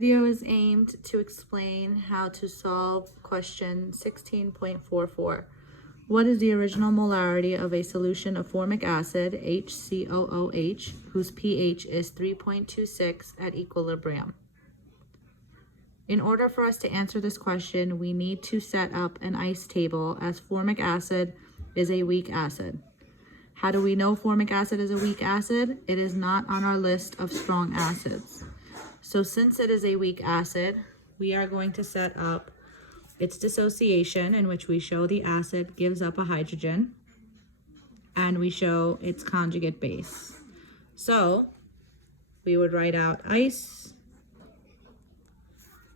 Video is aimed to explain how to solve question 16.44. What is the original molarity of a solution of formic acid, HCOOH, whose pH is 3.26 at equilibrium? In order for us to answer this question, we need to set up an ice table, as formic acid is a weak acid. How do we know formic acid is a weak acid? It is not on our list of strong acids. So since it is a weak acid, we are going to set up its dissociation, in which we show the acid gives up a hydrogen, and we show its conjugate base. So we would write out ice,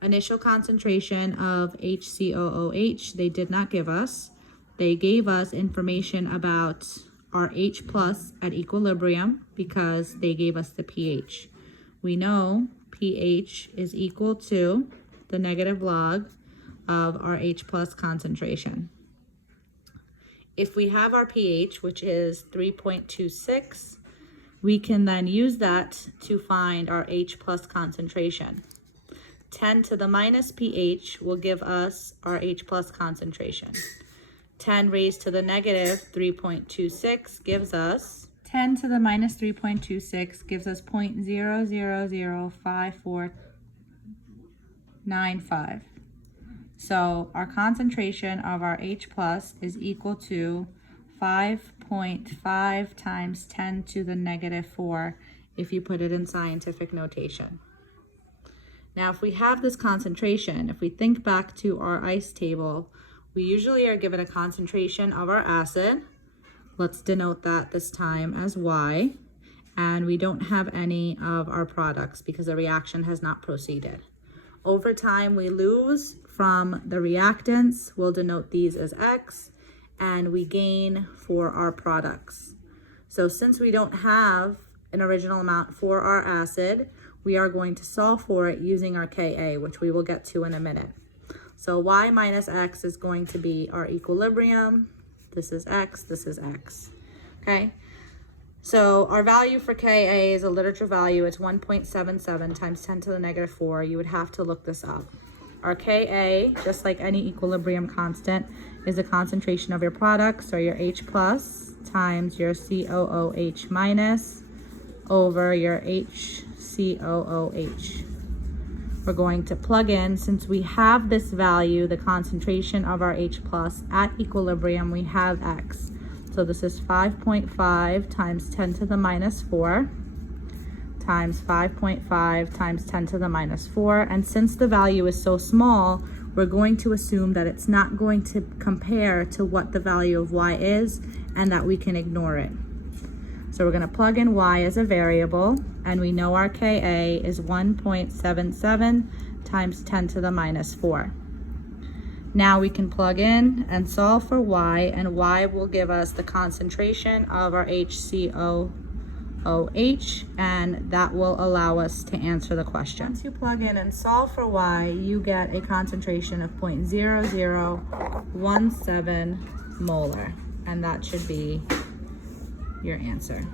initial concentration of HCOOH, they did not give us. They gave us information about our H plus at equilibrium because they gave us the pH. We know pH is equal to the negative log of our H plus concentration. If we have our pH, which is 3.26, we can then use that to find our H plus concentration. 10 to the minus pH will give us our H plus concentration. 10 raised to the negative 3.26 gives us 10 to the minus 3.26 gives us 0.005495. So our concentration of our H plus is equal to 5.5 times 10 to the negative 4 if you put it in scientific notation. Now, if we have this concentration, if we think back to our ice table, we usually are given a concentration of our acid. Let's denote that this time as Y. And we don't have any of our products because the reaction has not proceeded. Over time, we lose from the reactants. We'll denote these as X. And we gain for our products. So since we don't have an original amount for our acid, we are going to solve for it using our Ka, which we will get to in a minute. So Y minus X is going to be our equilibrium. This is X, this is X, okay? So our value for Ka is a literature value. It's 1.77 times 10 to the negative 4. You would have to look this up. Our Ka, just like any equilibrium constant, is the concentration of your products, or your H plus times your COOH minus over your HCOOH. We're going to plug in, since we have this value, the concentration of our H plus at equilibrium, we have X. So this is 5.5 times 10 to the minus 4 times 5.5 times 10 to the minus 4. And since the value is so small, we're going to assume that it's not going to compare to what the value of Y is and that we can ignore it. So we're going to plug in Y as a variable, and we know our Ka is 1.77 times 10 to the minus 4. Now we can plug in and solve for Y, and Y will give us the concentration of our HCOOH, and that will allow us to answer the question. Once you plug in and solve for Y, you get a concentration of 0.0017 molar, and that should be your answer.